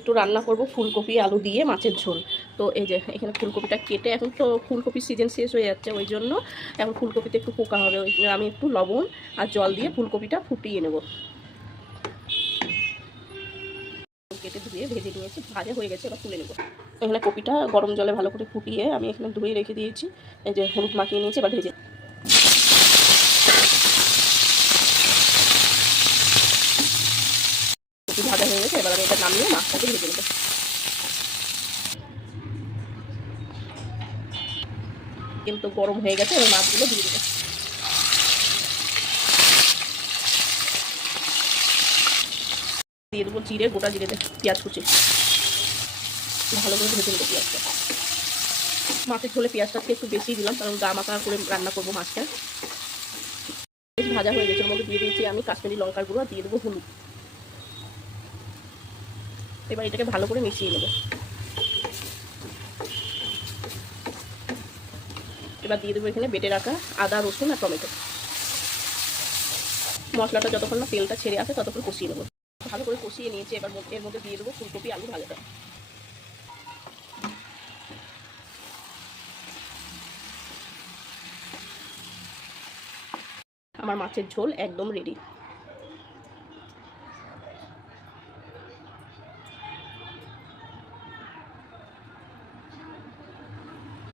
একটু রান্না করব ফুলকপি আলু দিয়ে মাছের ঝোল। তো এই যে এখানে ফুলকপিটা কেটে, এখন তো ফুলকপির সিজন শেষ হয়ে যাচ্ছে, ওই জন্য এখন ফুলকপিতে একটু পোকা হবে, ওই জন্য আমি একটু লবণ আর জল দিয়ে ফুলকপিটা ফুটিয়ে নেব। কেটে ধুয়ে ভেজে নিয়েছি, ভাজা হয়ে গেছে, এবার তুলে নেব। এখানে কপিটা গরম জলে ভালো করে ফুটিয়ে আমি এখানে ধুয়ে রেখে দিয়েছি। এই যে হলুদ মাখিয়ে নিয়েছি, এবার ভেজে কপি ভাজা হয়ে গেছে, এবার আমি এটা নামিয়ে মাছটাকে ভেজে নেব। কিন্তু গরম হয়ে গেছে, এবার মাছগুলো দিয়ে দেবো। দিয়ে দেবো জিরে, গোটা জিরে, পেঁয়াজ কুচি, ভালো করে ভেজে নেবো পেঁয়াজটা। মাছের ঝোলে পেঁয়াজটা একটু বেশি দিলাম, কারণ গা মাখা করে রান্না করবো মাছটা। বেশ ভাজা হয়ে গেছে, ওর মধ্যে দিয়ে দিয়েছি আমি কাশ্মীরি লঙ্কার গুঁড়ো, দিয়ে দেবো হলুদ। এবার এটাকে ভালো করে মিশিয়ে নেবো। এবার দিয়ে দেবো এখানে বেটে রাখা আদা, রসুন আর টমেটো। মশলাটা যতক্ষণ না তেলটা ছেড়ে আসে ততক্ষণ কষিয়ে নেবো। ভালো করে কষিয়ে নিয়েছি, এবার এর মধ্যে দিয়ে দেবো ফুলকপি আলু ভাজাটা। আমার মাছের ঝোল একদম রেডি।